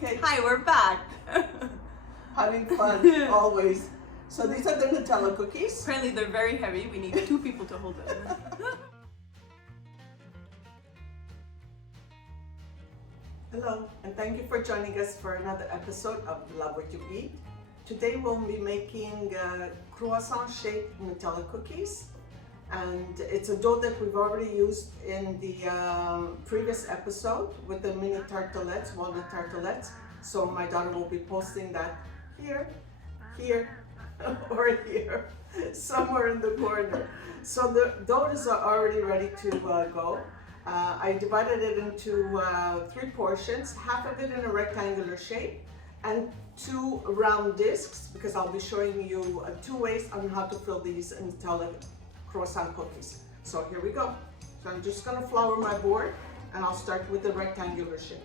Okay. Hi, we're back. Having fun, always. So these are the Nutella cookies. Apparently they're very heavy. We need 2 people to hold them. Hello, and thank you for joining us for another episode of Love What You Eat. Today we'll be making croissant-shaped Nutella cookies. And it's a dough that we've already used in the previous episode with the mini tartelettes, walnut tartelettes. So my daughter will be posting that here, or here, somewhere in the corner. So the dough is already ready to go. I divided it into 3 portions, half of it in a rectangular shape and 2 round discs, because I'll be showing you 2 ways on how to fill these Nutella croissant cookies. So here we go. So I'm just gonna flour my board and I'll start with the rectangular shape.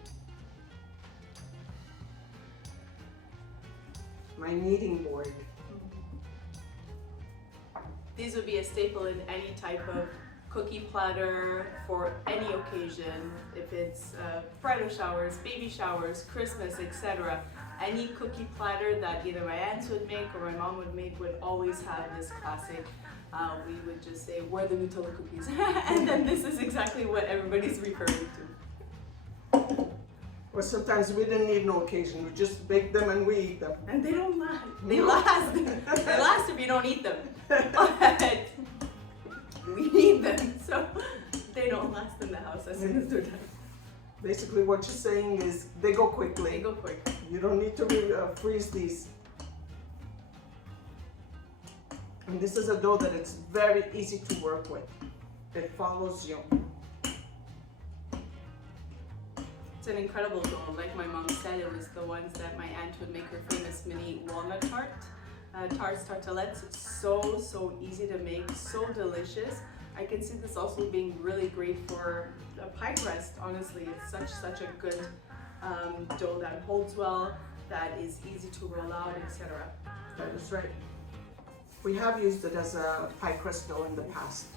My kneading board. These would be a staple in any type of cookie platter for any occasion. If it's bridal showers, baby showers, Christmas, etc. Any cookie platter that either my aunts would make or my mom would make would always have this classic. We would just say, where are the Nutella cookies? And then this is exactly what everybody's referring to. Or sometimes we didn't need no occasion, we just bake them and we eat them. And they don't last. They last. They last if you don't eat them. But we need them, so they don't last in the house as soon as they're done. Basically what you're saying is they go quickly. They go quick. You don't need to freeze these. And this is a dough that it's very easy to work with. It follows you. It's an incredible dough. Like my mom said, it was the ones that my aunt would make her famous mini walnut tartelettes. It's so easy to make, so delicious. I can see this also being really great for a pie crust. Honestly, it's such a good dough that holds well, that is easy to roll out, etc. That is right. We have used it as a pie crust dough in the past.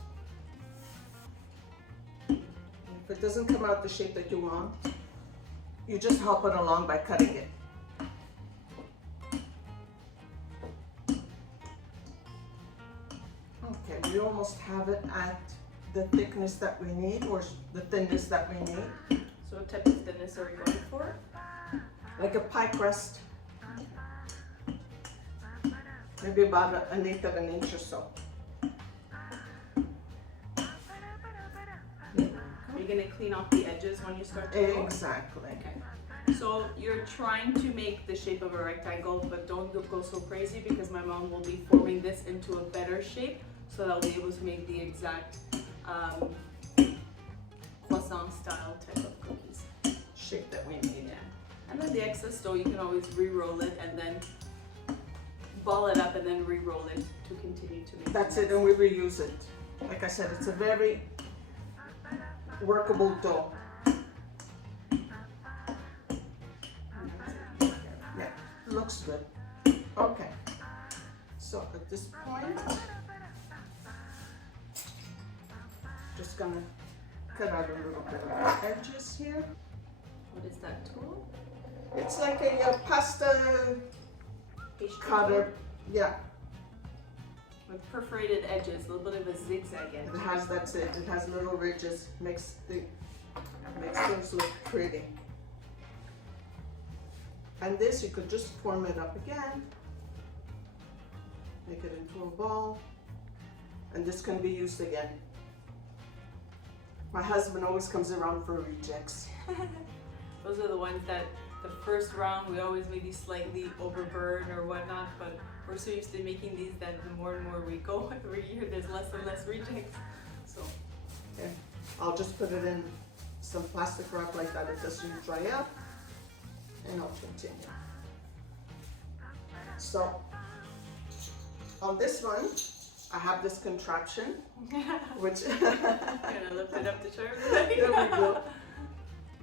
If it doesn't come out the shape that you want, you just help it along by cutting it. Okay, we almost have it at the thickness that we need, or the thinness that we need. So what type of thinness are we going for? Like a pie crust. Maybe about 1/8 of an inch or so. Are you going to clean off the edges when you start to roll? Exactly. Okay. So you're trying to make the shape of a rectangle, but don't go so crazy, because my mom will be forming this into a better shape, so that I'll be able to make the exact croissant style type of cookies. Shape that we need. Yeah. And then the excess dough, you can always re-roll it and then ball it up and then re-roll it to continue to make. That's it, and we reuse it. Like I said, it's a very workable dough. Yeah, looks good. Okay, so at this point, just gonna cut out a little bit of the edges here. What is that tool? It's like a pasta cutter. Yeah, With perforated edges, a little bit of a zigzag edge. it has, that's it. It has little ridges, makes things look pretty. And this, you could just form it up again, make it into a ball, and this can be used again. My husband always comes around for rejects. Those are the ones that the first round we always maybe slightly overburn or whatnot, but we're so used to making these that the more and more we go every year, there's less and less rejects. So Okay. I'll just put it in some plastic wrap like that. It doesn't dry out, and I'll continue. So on this one, I have this contraption, which I'm gonna lift it up to show everybody. there we go.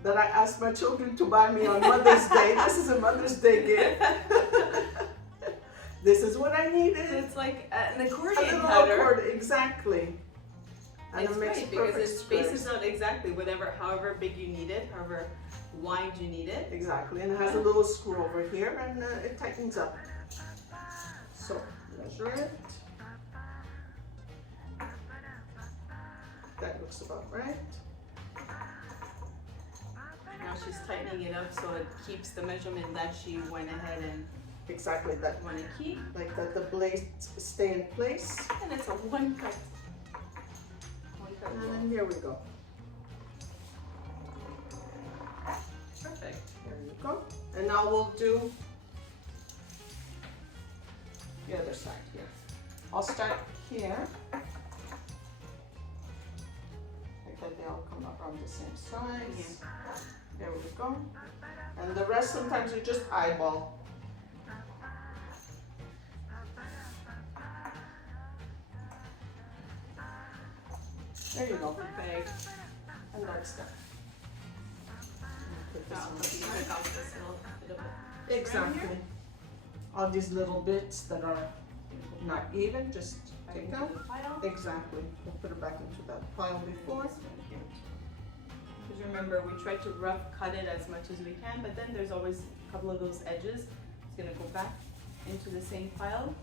That I asked my children to buy me on Mother's Day. This is a Mother's Day gift. This is what I needed. It's like an A accordion little cutter. accord, exactly. And It's it makes great because perfect it spaces squares. out exactly however big you need it, however why do you need it. Exactly, and it has a little screw over here, and it tightens up. So measure it. That looks about right. Now she's tightening it up so it keeps the measurement that she went ahead and Exactly that. want to keep. Like that the blades stay in place. And it's a one cut roll. And here we go. Perfect. There you go. And now we'll do the other side here. I'll start here. Like that they all come around the same size. Yeah. There we go. And the rest sometimes you just eyeball. There you go. Perfect. And that's that. Put this Now, on the you side. pick out this little bit of it. Exactly. All these little bits that are not even, just take Into out. the pile. Exactly. We'll put it back into that pile before. Because remember, we try to rough cut it as much as we can, but then there's always a couple of those edges. It's gonna go back into the same pile.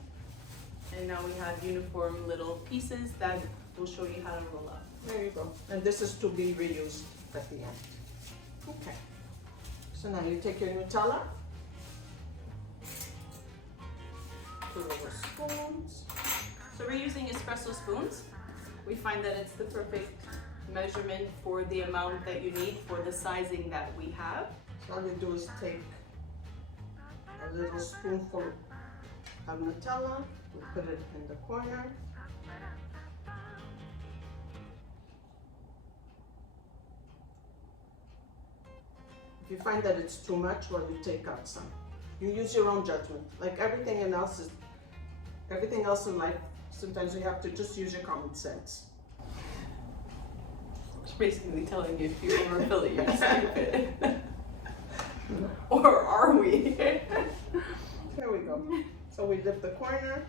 And now we have uniform little pieces that will show you how to roll up. There you go. And this is to be reused at the end. Okay. So now you take your Nutella. Two little spoons. So we're using espresso spoons. We find that it's the perfect measurement for the amount that you need for the sizing that we have. So all you do is take a little spoonful of Nutella, we put it in the corner. If you find that it's too much, well, you take out some. You use your own judgment. Like everything else in life, sometimes you have to just use your common sense. It's basically telling you if you overfill it, you're stupid. Or are we? There we go. So we dip the corner.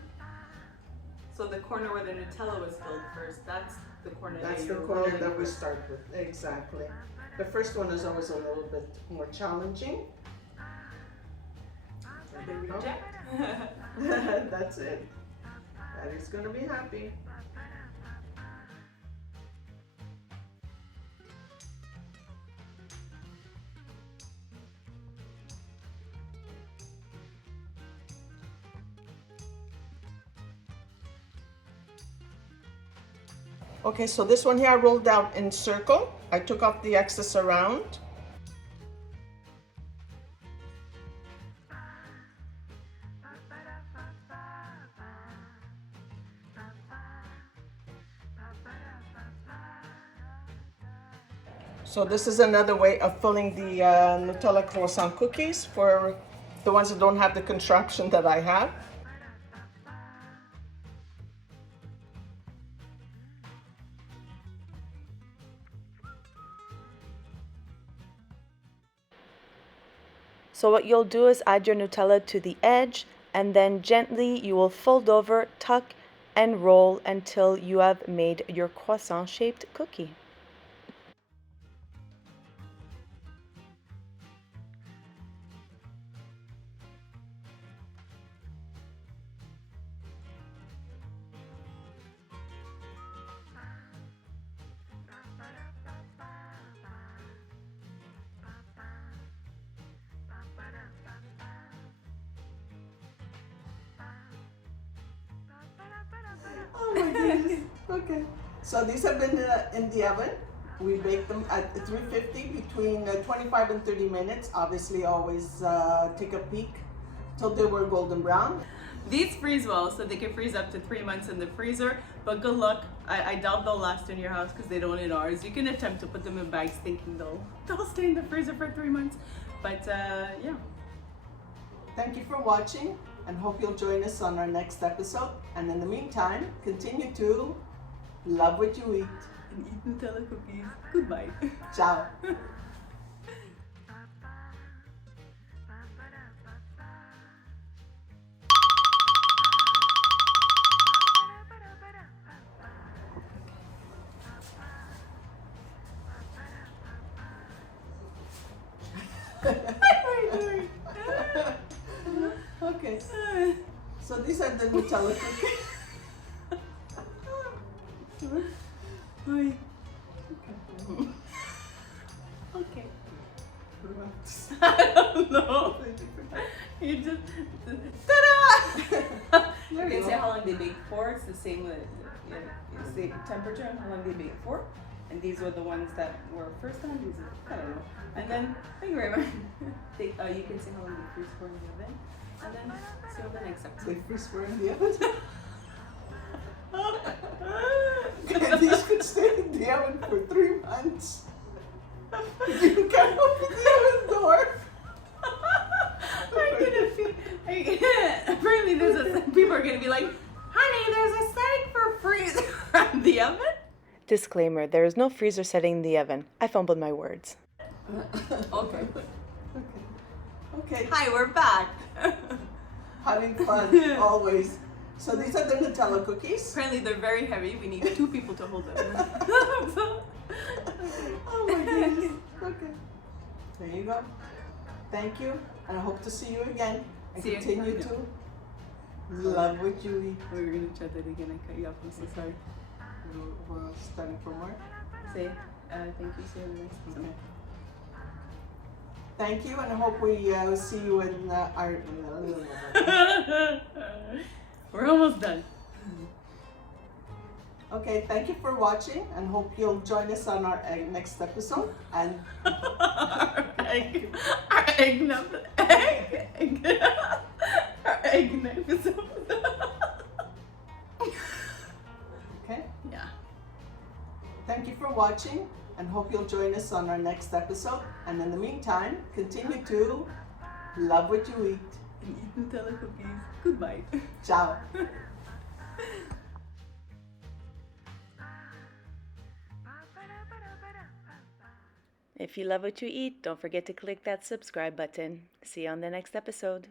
So the corner where the Nutella was filled first, that's the corner That's that the you're corner rolling that we with. start with. Exactly. The first one is always a little bit more challenging. The reject. That's it. Daddy's gonna be happy. Okay, so this one here I rolled out in circle. I took off the excess around. So this is another way of filling the Nutella croissant cookies for the ones that don't have the contraption that I have. So what you'll do is add your Nutella to the edge, and then gently you will fold over, tuck, and roll until you have made your croissant shaped cookie. Oh my goodness. Okay. So these have been in the oven. We bake them at 350 between 25 and 30 minutes. Obviously, always take a peek till they were golden brown. These freeze well, so they can freeze up to 3 months in the freezer. But good luck. I doubt they'll last in your house because they don't in ours. You can attempt to put them in bags thinking they'll stay in the freezer for 3 months. But yeah. Thank you for watching and hope you'll join us on our next episode. And in the meantime, continue to love what you eat. And eat Nutella cookies. Goodbye. Ciao. Okay. So these are the Nutella cookies. Okay. I don't know. You just ta-da! You can say how long they bake for. It's the same with it's the temperature and how long they bake for. And these were the ones that were first time. These are, I don't know. And then thank you very much. You can say how long they freeze for in the oven. And then see what the next They episode. freeze for in the oven. And these could stay in the oven for 3 months. You can't open the oven door. I'm gonna feel. Apparently, people are gonna be like, "Honey, there's a setting for freeze in the oven." Disclaimer, there is no freezer setting in the oven. I fumbled my words. Okay. Okay. Hi, we're back. Having fun always. So these are the Nutella cookies. Apparently, they're very heavy. We need 2 people to hold them. Oh my goodness. Okay. There you go. Thank you, and I hope to see you again and See you. continue Yeah. to love what you eat. We're gonna try that again. I cut you off. I'm so sorry. We're starting from where? Say thank you. See you in the next episode. Okay. Thank you, and I hope we see you in our. We're almost done. Okay, thank you for watching, and hope you'll join us on our next episode. And Our egg episode. okay, Yeah. thank you for watching, and hope you'll join us on our next episode. And in the meantime, continue to love what you eat. Eat Nutella cookies. Goodbye. Ciao. If you love what you eat, don't forget to click that subscribe button. See you on the next episode.